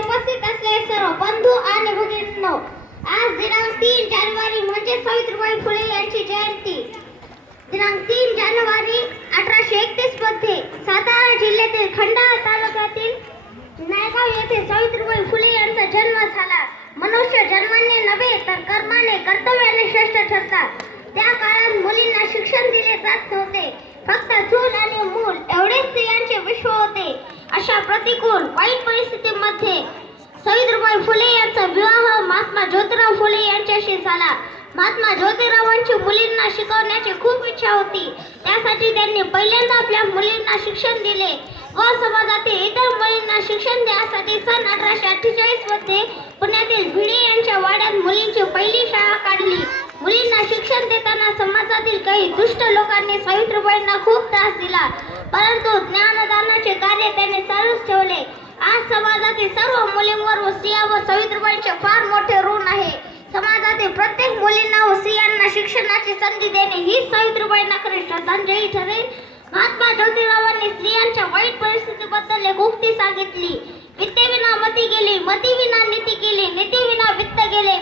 उपस्थित असलेले सर्व बंधू आणि भगिनींनो, आज दिनांक 3 जानेवारी म्हणजे सावित्रीबाई फुले यांची जयंती. दिनांक 3 जानेवारी 1831 मध्ये सातारा जिल्ह्यातील खंडाळा तालुक्यातील नायगाव येथे सावित्रीबाई फुले यांचा जन्म झाला. मनुष्य जन्माने नव्हे तर कर्माने कर्तव्याने श्रेष्ठ ठरतात. त्या काळात मुलींना शिक्षण दिले जात नव्हते. फक्त चूल आणि मूल एवढेच स्त्रियांचे विश्व होते. अशा प्रतिकूल वाईट परिस्थितीमध्ये सावित्रीबाई फुले यांचा विवाह महात्मा ज्योतिराव फुले यांच्याशी झाला. महात्मा ज्योतिरावांची मुलींना शिकवण्याची खूप इच्छा होती. त्यासाठी त्यांनी पहिल्यांदा आपल्या मुलींना शिक्षण दिले व समाजातील इतर मुलींना शिक्षण देण्यासाठी सन 1848 मध्ये पुण्यातील भिडे यांच्या वाड्यात मुलींची पहिली शाळा काढली. मुलींना शिक्षण देताना समाजातील काही दुष्ट लोकांनी सावित्रीबाईंना खूप त्रास दिला, परंतु ज्ञानदानाचे कार्य त्यांनी चालूच ठेवले. आज समाजातील सर्व मुलींवर व स्त्रियांवर सावित्रीबाईंचे फार मोठे ऋण आहे. समाजातील प्रत्येक मुलींना व स्त्रियांना शिक्षणाची संधी देणे ही सावित्रीबाईंना खरी श्रद्धांजली ठरेल. महात्मा ज्योतिरावांनी स्त्रियांच्या वाईट परिस्थितीबद्दल एक उक्ती सांगितली. विद्येविना मती गेली, मतीविना नीती गेली, नीतीविना वित्त गेले,